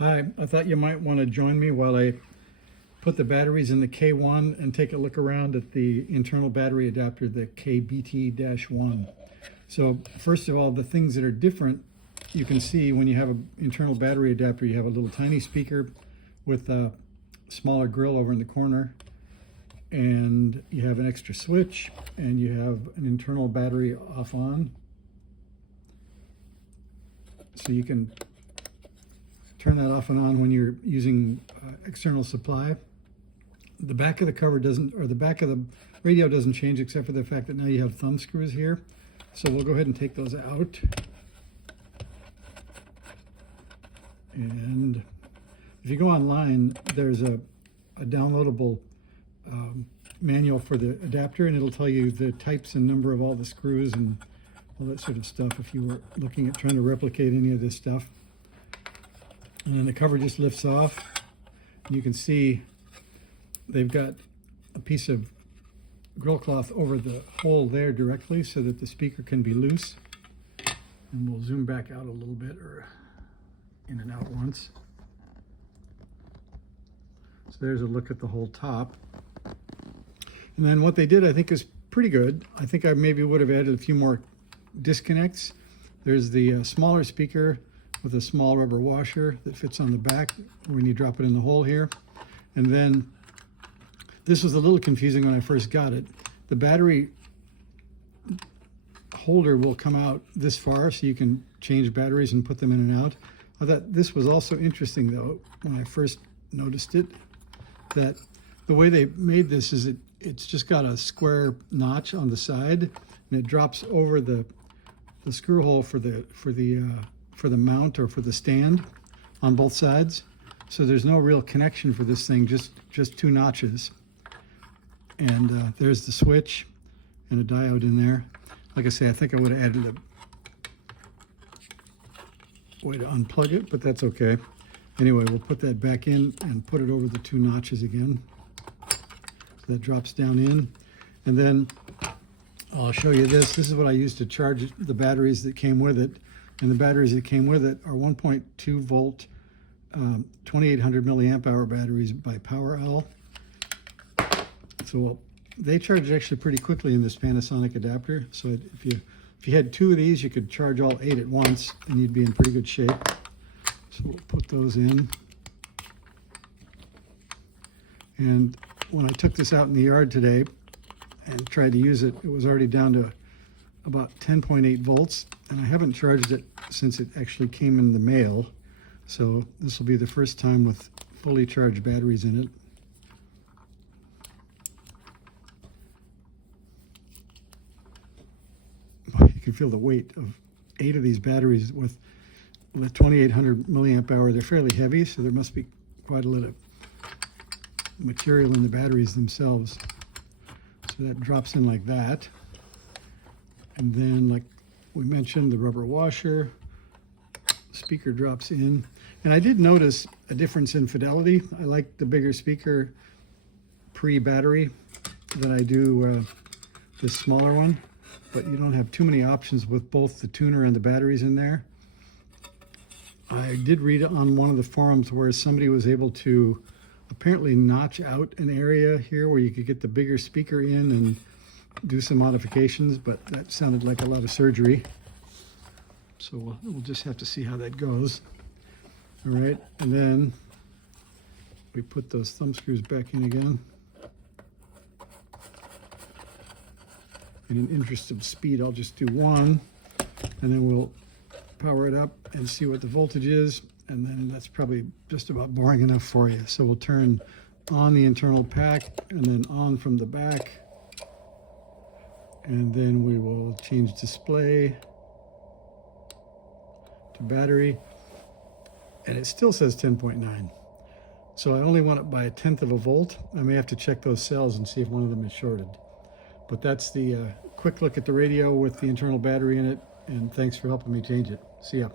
Hi, I thought you might want to join me while I put the batteries in the K1 and take a look around at the internal battery adapter, the KBT-1. So first of all, the things that are different, you can see when you have an internal battery adapter, you have a little tiny speaker with a smaller grill over in the corner, and you have an extra switch, and you have an internal battery off on. So you can turn that off and on when you're using external supply. The back of the cover doesn't, or the back of the radio doesn't change, except for the fact that now you have thumb screws here. So we'll go ahead and take those out. And if you go online, there's a downloadable manual for the adapter, and it'll tell you the types and number of all the screws and all that sort of stuff if you were looking at trying to replicate any of this stuff. And then the cover just lifts off. You can see they've got a piece of grill cloth over the hole there directly so that the speaker can be loose. And we'll zoom back out a little bit, or in and out once. So there's a look at the whole top. And then what they did, I think, is pretty good. I think I maybe would have added a few more disconnects. There's the smaller speaker with a small rubber washer that fits on the back when you drop it in the hole here. And then this was a little confusing when I first got it. The battery holder will come out this far, so you can change batteries and put them in and out. I thought this was also interesting, though, when I first noticed it, that the way they made this is it's just got a square notch on the side, and it drops over the screw hole for the mount, or for the stand on both sides. So there's no real connection for this thing, just two notches. And there's the switch and a diode in there. Like I say, I think I would have added a way to unplug it, but that's okay. Anyway, we'll put that back in and put it over the two notches again. So that drops down in. And then I'll show you this. This is what I used to charge the batteries that came with it. And the batteries that came with it are 1.2 volt, 2800 milliamp hour batteries by PowerL. So they charge actually pretty quickly in this Panasonic adapter. So if you had two of these, you could charge all 8 at once, and you'd be in pretty good shape. So we'll put those in. And when I took this out in the yard today and tried to use it, it was already down to about 10.8 volts, and I haven't charged it since it actually came in the mail. So this will be the first time with fully charged batteries in it. You can feel the weight of 8 of these batteries with 2800 milliamp hour. They're fairly heavy, so there must be quite a lot of material in the batteries themselves. So that drops in like that. And then, like we mentioned, the rubber washer, speaker drops in. And I did notice a difference in fidelity. I like the bigger speaker pre-battery than I do this smaller one. But you don't have too many options with both the tuner and the batteries in there. I did read on one of the forums where somebody was able to apparently notch out an area here where you could get the bigger speaker in and do some modifications, but that sounded like a lot of surgery. So we'll just have to see how that goes. All right, and then we put those thumb screws back in again. In an interest of speed, I'll just do one, and then we'll power it up and see what the voltage is, and then that's probably just about boring enough for you. So we'll turn on the internal pack, and then on from the back, and then we will change display to battery, and it still says 10.9. So I only want it by 1/10 of a volt. I may have to check those cells and see if one of them is shorted. But that's the quick look at the radio with the internal battery in it, and thanks for helping me change it. See ya.